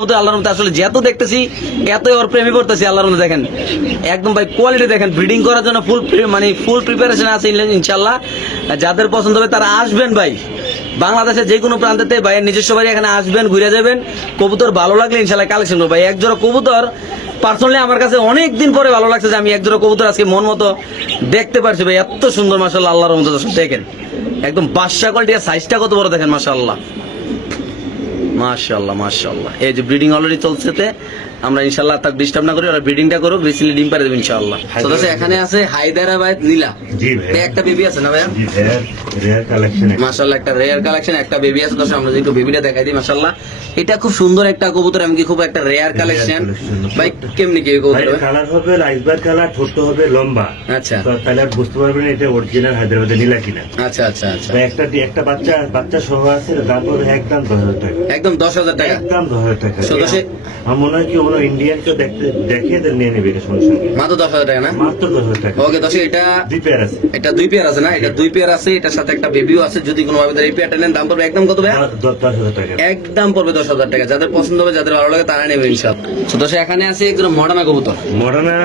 আল্লাহর মধ্যে আসলে যত দেখতেছি এতই ওর প্রেমে পড়তেছি আল্লাহর মধ্যে। দেখেন একদম ভাই কোয়ালিটি দেখেন, ব্রিডিং করার জন্য ফুল প্রিপারেশন আছে ইনশাল্লাহ। যাদের পছন্দ হবে তারা আসবেন ভাই, বাংলাদেশের যে কোনো প্রান্তে ভাইয়ের নিজস্ব বাড়ি, এখানে আসবেন, ঘুরে যাবেন। কবুতর ভালো লাগলে ইনশাল্লাহ কালেকশন করবো ভাই। একজোড়া কবুতর পার্সোনালি আমার কাছে অনেক দিন পরে ভালো লাগছে যে আমি একজোড়া কবুতর আজকে মন মতো দেখতে পারছি ভাই। এত সুন্দর মাশাআল্লাহ, আল্লাহর রহমতে দেখেন একদম বাদশা কোয়ালিটি, সাইজটা কত বড় দেখেন মাশাআল্লাহ মাশাআল্লাহ মাশাআল্লাহ। এই যে ব্রিডিং অলরেডি চলছে, আমরা ইনশাআল্লাহ তাকে ডিস্টার্ব না করি, ওরা ব্রিডিংটা করুক, রিসেন্টলি ডিম পারে দেবে ইনশাআল্লাহ। তো এখানে আছে হায়দ্রাবাদ নীলা, জি ভাই, একটা বেবি আছে না ভাই? জি রেয়ার কালেকশন মাশাআল্লাহ, একটা রেয়ার কালেকশন, একটা বেবি আছে। দর্শক আমরা একটু বেবিটা দেখাই দিই। মাশাআল্লাহ এটা খুব সুন্দর একটা কবুতর, এমনকি খুব একটা রেয়ার কালেকশন ভাই। কেমনি কি কবুতর? কালার হবে আইসবার কালার, ঠোঁট হবে লম্বা। আচ্ছা, তো তাহলে আর বুঝতে পারবেন এটা অরিজিনাল হায়দ্রাবাদের নীলা কিনা। আচ্ছা আচ্ছা আচ্ছা। একটা বাচ্চা সহ আছে, দাম পড়বে একদম 10,000 টাকা। একদম 10,000 টাকা, একদম 10,000 টাকা। সদস্য আমার মনে হয় কি ওরা ইন্ডিয়ান কেউ দেখে নিয়ে নেবে এটা সঙ্গে সঙ্গে। মাত্র 10,000 টাকা না? মাত্র 10,000 টাকা। ওকে দর্শক, এটা দুই পেয়ার আছে, এটা দুই পেয়ার আছে না? এটা দুই পেয়ার আছে, এটার সাথে একটা বেবিও আছে। যদি কোনো ভাবে এই পেয়ারটা নেন দাম পড়বে একদম কত ভাই? 10,000 টাকা। একদম পড়বে 10,000 টাকা। যাদের পছন্দ হবে, যাদের ভালো লাগে তারা নেবে ইনশাআল্লাহ। তো দর্শক এখানে আছে একদম মডার্না কবুতর, মডার্না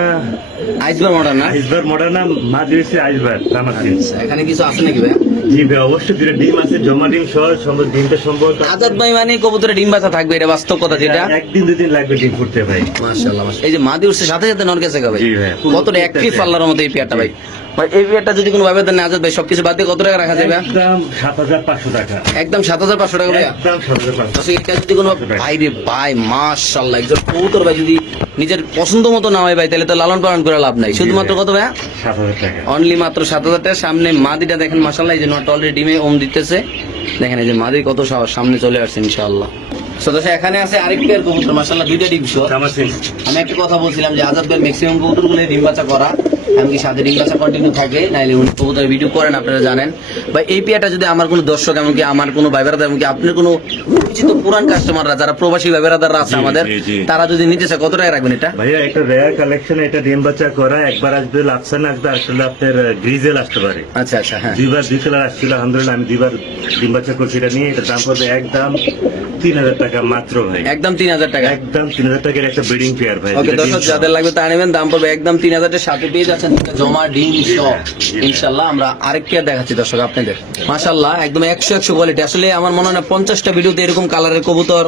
আইসবার মডার্না, মডার্না মাদ্রিসি আইসবার দামাসিন। এখানে কিছু আছে নাকি ভাই? জি ভাই, অবশ্যই দুটো ডিম আছে, জমা ডিম সহ ডিমটা সম্ভবত আজাদ ভাই মানে কবুতরের ডিম বাচ্চা থাকবে, এটা বাস্তব কথা। যেটা একদিন দুদিন লাগবে ডিম ফুটতে ভাই। মাশাআল্লাহ মাশাআল্লাহ। এই যে মাদি উঠছে সাথে সাথে নন গেছে ভাই, জি ভাই, কতটা অ্যাক্টিভ আল্লাহর মতো এই পেয়ারটা ভাই। ভাই এই পেয়ারটা যদি কোনো ভাবে দেন আজাদ ভাই, সবকিছু বাদ দিয়ে কত টাকা রাখা যাবে? একদম 7,500 টাকা। একদম 7,500 টাকা ভাই। একদম 7,500। আচ্ছা, এটা যদি কোনো ভাই রে ভাই মাশাআল্লাহ, একজন কবুতর ভাই যদি নিজের পছন্দ মতো না হয় ভাই, তাহলে তো লালন পালন করে লাভ নাই। শুধুমাত্র কত ভাই? 7,000 টাকা। অনলি মাত্র 7,000 টাকা। সামনে মাদিটা দেখেন মাশাআল্লাহ, এই যে নট অলরেডি ডিমে ওম দিতেছে। দেখেন এই যে মাদি কত সামনে চলে আসছে ইনশাআল্লাহ। সদস্য এখানে আছে আরেক পেয়ার কবুতর মাশাআল্লাহ, দুইটা ডিম শো। দামাসিন। আমি একটা কথা বলছিলাম যে আজাদ ভাই ম্যাক্সিমাম কবুতরগুলো ডিম বাচ্চা করা, এমনকি সাথে ডিম বাচ্চা কন্টিনিউ থাকে, নাইলে উনি কবুতর ভিডিও করেন, আপনারা জানেন ভাই। এই পেয়ারটা যদি আমার কোনো দর্শক, এমনকি আমার কোনো ভাই বেড়াদার, এমনকি আপনার কোনো পরিচিত পুরান কাস্টমাররা যারা প্রবাসী ভাই বেড়াদাররা আছে আমাদের, তারা যদি নিতে চায় কত টাকা রাখবেন এটা? ভাইয়া একটা রেয়ার কালেকশন, এটা ডিম বাচ্চা করা। একবার আসবে লাফসান আসবে, আসলে আপনার গ্রিজেল আসতে পারে। আচ্ছা আচ্ছা, হ্যাঁ। দুই কালার আসছিল, আলহামদুলিল্লাহ আমি 2বার ডিম বাচ্চা করছি। এটা নিয়ে এটা দাম পড়বে একদম 3,000 টাকা মাত্র ভাই। একদম 3,000 টাকা। একদম 3,000 টাকার একটা ব্রিডিং পেয়ার ভাই। ওকে দর্শক, যাদের লাগবে তা নেবেন, দাম পড়বে একদম 3,000 টাকা। সাথে পেয়ে যাচ্ছেন জমা ডিম সহ ইনশাআল্লাহ। আমরা আরেক পেয়ার দেখাচ্ছি দর্শক আপনাদের। মাশাআল্লাহ একদম 100 কোয়ালিটি। আসলে আমার মনে হয় না 50টা ভিডিওতে এরকম কালারের কবুতর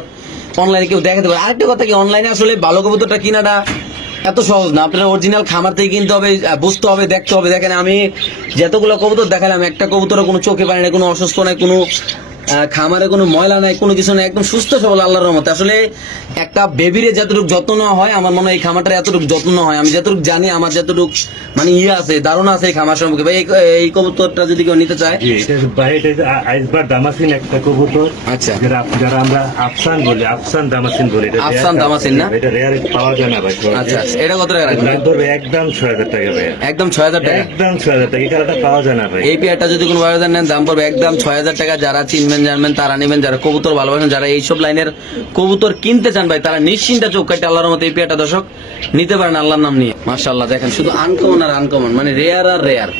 অনলাইনে কেউ দেখাতে পারে। আরেকটা কথা কি, অনলাইনে আসলে ভালো কবুতরটা কিনাটা এত সহজ না। আপনার অরিজিনাল খামার থেকে কিনতে হবে, বুঝতে হবে, দেখতে হবে। দেখেন আমি যতগুলো কবুতর দেখালাম, একটা কবুতর কোনো চোখে পানি নাই, কোনো অসুস্থ নাই, কোনো খামারে কোনো ময়লা নাই, কোনো কিছু নাই, একদম সুস্থ সবল আল্লাহর রহমতে। আসলে একটা বেবিরে যতটুকু যত্ন নেওয়া হয়, আমার মনে হয় এই খামারটা এতটুকু যত্ন নেওয়া হয়। আমি যতটুকু জানি, আমার যতটুকু মানে আছে, ধারণা আছে এই খামার সম্পর্কে ভাই। এই কবুতরটা যদি কেউ নিতে চায়, আইসবার দামাসিন একটা কবুতর। আচ্ছা, যারা আমরা আফসান বলি, আফসান দামাসিন বলি। আফসান দামাসিন না? এটা রেয়ার পাওয়া যায় না ভাই। আচ্ছা, এটা কত টাকা রাখবেন? একদম 6,000 টাকা ভাই। একদম 6,000 টাকা। একদম 6,000 টাকা। এই কালারটা পাওয়া যায় না ভাই। এই পেয়ারটা যদি কোনো ভাবে নেন দাম পড়বে একদম 6,000 টাকা। যারা চিনবেন জানবেন তারা নেবেন, যারা কবুতর ভালোবাসেন, যারা এইসব লাইনের কবুতর কিনতে চান ভাই, তারা নিশ্চিন্তে চোখ কাটে আল্লাহর মতো এই পেয়ারটা দর্শক নিতে পারেন আল্লাহর নাম নিয়ে। মাশাআল্লাহ দেখেন শুধু আনকমন আর আনকমন, মানে রেয়ার আর রেয়ার।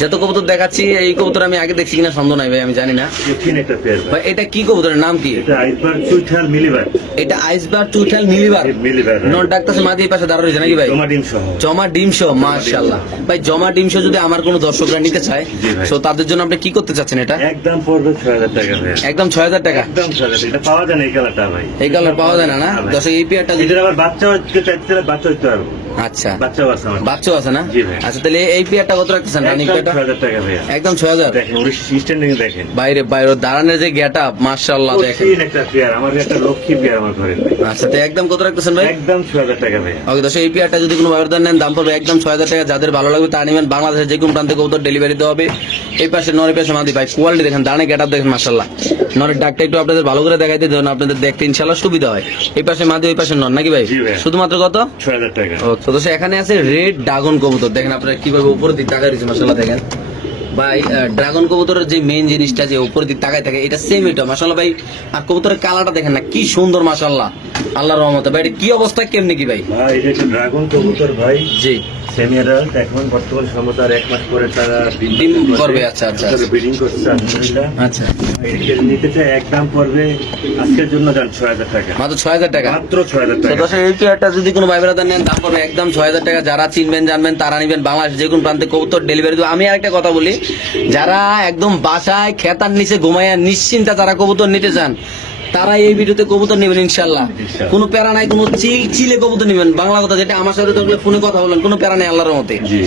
যত কবুতর দেখাচ্ছি, এই কবুতর আমি আগে দেখছি কিনা সন্দেহ নাই ভাই, আমি জানি না একটা পেয়ার ভাই। এটা কি কবুতরের নাম কি? এটা আইসবার চুইঠাল মিলিবার। এটা আইসবার চুইঠাল মিলিবার। নন ডাকতেছে মাদি এই পাশে দাঁড়া রয়েছে নাকি ভাই? জমা ডিম সহ। জমা ডিম সহ। মাশাআল্লাহ ভাই, জমা ডিম সহ যদি আমার কোনো দর্শকরা নিতে চায়, তো তাদের জন্য আপনি কি করতে চাচ্ছেন? এটা একদম পড়বে 6,000 টাকা ভাই। একদম 6,000 টাকা। একদম 6,000 টাকা। এটা পাওয়া যায় না এই কালারটা ভাই। এই কালার পাওয়া যায় না না দর্শক? এই পেয়ারটা যদি এদের আবার বাচ্চা হচ্ছে, চাইতে বাচ্চা হইতে পারবো। আচ্ছা, বাচ্চাও আছে আমার। বাচ্চাও আছে না? জি ভাই। আচ্ছা, তাহলে এই পেয়ারটা কত রাখতেছেন? রানিং পেয়ারটা 6,000 টাকা ভাই। একদম 6,000। দেখেন ওর স্ট্যান্ডিং দেখেন, বাইরে বাইরে দাঁড়ানোর যে গেট আপ, মাশাআল্লাহ দেখেন। তিন একটা পেয়ার, আমার একটা লক্ষ্মী পেয়ার আমার ঘরে। আচ্ছা, তো একদম কত রাখতেছেন ভাই? একদম 6,000 টাকা ভাই। ওকে দর্শক, এই পেয়ারটা যদি কোনো ব্যবধান নেন দাম পড়বে একদম 6,000 টাকা। যাদের ভালো লাগবে তা নেবেন। বাংলাদেশের যে কোনো প্রান্তে কবুতর ডেলিভারি দেওয়া হবে। এই পাশে নরের পাশে মাদি ভাই, কোয়ালিটি দেখেন, দাঁড়ানো গেট আপ দেখেন মাশাআল্লাহ। নরের ডাকটা একটু আপনাদের ভালো করে দেখাইতে দেন, আপনাদের দেখতে ইনশাআল্লাহ সুবিধা হয়। এই পাশে মাদি, ওই পাশে নর নাকি ভাই? শুধুমাত্র কত? 6,000 টাকা। ওকে, তো দর্শক এখানে আছে রেড ড্রাগন কবুতর। দেখেন আপনারা কিভাবে উপরের দিক তাকায় রয়েছে মাশাআল্লাহ। দেখেন ভাই, ড্রাগন কবুতরের যে মেইন জিনিসটা যে উপরের দিক তাকায় থাকে, এটা সেম এটা মাশাআল্লাহ ভাই। আর কবুতরের কালারটা দেখেন না কি সুন্দর মাশাআল্লাহ, আল্লাহর রহমতে ভাই। এটা কি অবস্থা, কেমনে কি ভাই? ভাই এটা একটা ড্রাগন কবুতর ভাই। জি, সেমি অ্যাডাল্ট এখন বর্তমান সম্মত আর 1 মাস পরে তারা ডিম করবে, আচ্ছা, আচ্ছা। ব্রিডিং করছে আলহামদুলিল্লাহ। আচ্ছা, এটা নিতে চাই একদম পড়বে আজকের জন্য যান 6000 টাকা, মাত্র 6000 টাকা। মাত্র 6000 তো টাকা। দর্শক এই পেয়ারটা যদি কোনো ভাই ব্রাদার নেন দাম পড়বে একদম 6000 টাকা। যারা চিনবেন জানবেন তারা নিবেন, বাংলাদেশ যে কোনো প্রান্তে কবুতর ডেলিভারি দেবো। আমি আরেকটা কথা বলি, যারা একদম বাসায় খেতার নিচে ঘুমাইয়া নিশ্চিন্তা যারা কবুতর নিতে চান তারা এই ভিডিওতে কবুতর নেবেন ইনশাল্লাহ। কোনো প্যারা নাই, কোনো চিলে কবুতর নেবেন। বাংলা কথা যেটা আমার সাথে তো ফোনে কথা বলেন, কোনো প্যারা নেই আল্লাহর মতে। জি।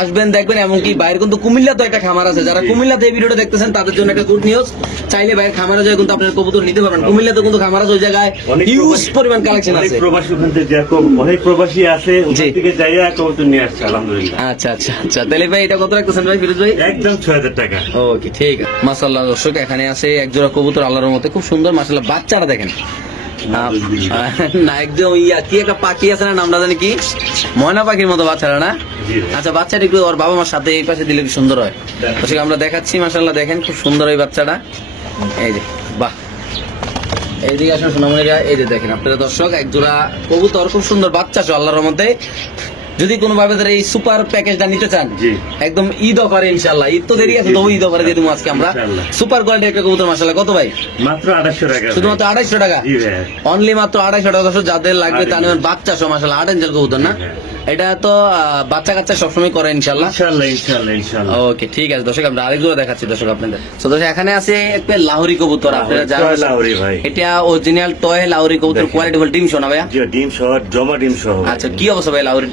আসবেন দেখবেন, এমনকি বাইরে কিন্তু কুমিল্লা তো একটা খামার আছে, যারা কুমিল্লাতে এই ভিডিওটা দেখতেছেন তাদের জন্য একটা গুড নিউজ। চাইলে বাইরের খামারে যায় কিন্তু আপনার কবুতর নিতে পারবেন। কুমিল্লাতে কিন্তু খামার আছে, ওই জায়গায় অনেক হিউজ প্রবাসী- পরিমাণ কালেকশন অনেক আছে। প্রবাসী ওখান থেকে অনেক প্রবাসী আছে, জি। ওখান থেকে যাইয়া কবুতর নিয়ে আসছে আলহামদুলিল্লাহ। আচ্ছা আচ্ছা আচ্ছা, তাহলে ভাই এটা কত রাখতেছেন ভাই ফিরোজ ভাই? একদম 6000 টাকা। ওকে ঠিক আছে। মাশাআল্লাহ দর্শক, এখানে আছে এক জোড়া কবুতর আল্লাহর মতে খুব সুন্দর মাশাআল্লাহ। বাচ্চাটা দেখেন না, একদম ইয়া কি একটা পাখি আছে না, নামটা জানি কি, ময়না পাখির মতো বাচ্চাটা না? জি। আচ্ছা, বাচ্চাটা একটু ওর বাবা মার সাথে এই পাশে দিলে কি সুন্দর হয়। দর্শক আমরা দেখাচ্ছি, মাশাআল্লাহ দেখেন খুব সুন্দর এই বাচ্চাটা। এই যে বাহ, এইদিকে আসুন সোনামণিরা, এই যে দেখেন আপনারা দর্শক এক জোড়া কবুতর খুব সুন্দর বাচ্চা আছে আল্লাহর মধ্যে। যদি কোনো ভাবে এই সুপার প্যাকেজটা নিতে চান, জি। একদম ঈদ অফারে ইনশাআল্লাহ, ঈদ তো দেরি আছে, তবু ঈদ অফারে দিয়ে দেবো আজকে আমরা ইনশাআল্লাহ। সুপার কোয়ালিটি একটা কবুতর মাশাআল্লাহ। কত ভাই? মাত্র 2800 টাকা। শুধুমাত্র 2800 টাকা, জি ভাই। অনলি মাত্র 2800 টাকা। দর্শক যাদের লাগবে তা নেবেন। বাচ্চা সহ মাশাআল্লাহ 8 ইঞ্চের কবুতর না? হ্যাঁ। এটা তো বাচ্চা কাচ্চা সবসময় করে ইনশাআল্লাহ। ইনশাআল্লাহ ইনশাআল্লাহ ইনশাআল্লাহ। ওকে ঠিক আছে দর্শক, আমরা আরেকগুলো দেখাচ্ছি দর্শক আপনাদের। তো দর্শক এখানে আছে একটা লাহোরি কবুতর, আপনারা টয় জানেন লাহোরি ভাই। এটা অরিজিনাল টয় লাহোরি কবুতর, দেখেন। কোয়ালিটি ফুল ডিম শোনা ভাইয়া। জি, ডিম সহ, জমা ডিম সহ। আচ্ছা, কি অবস্থা ভাই লাহোরি?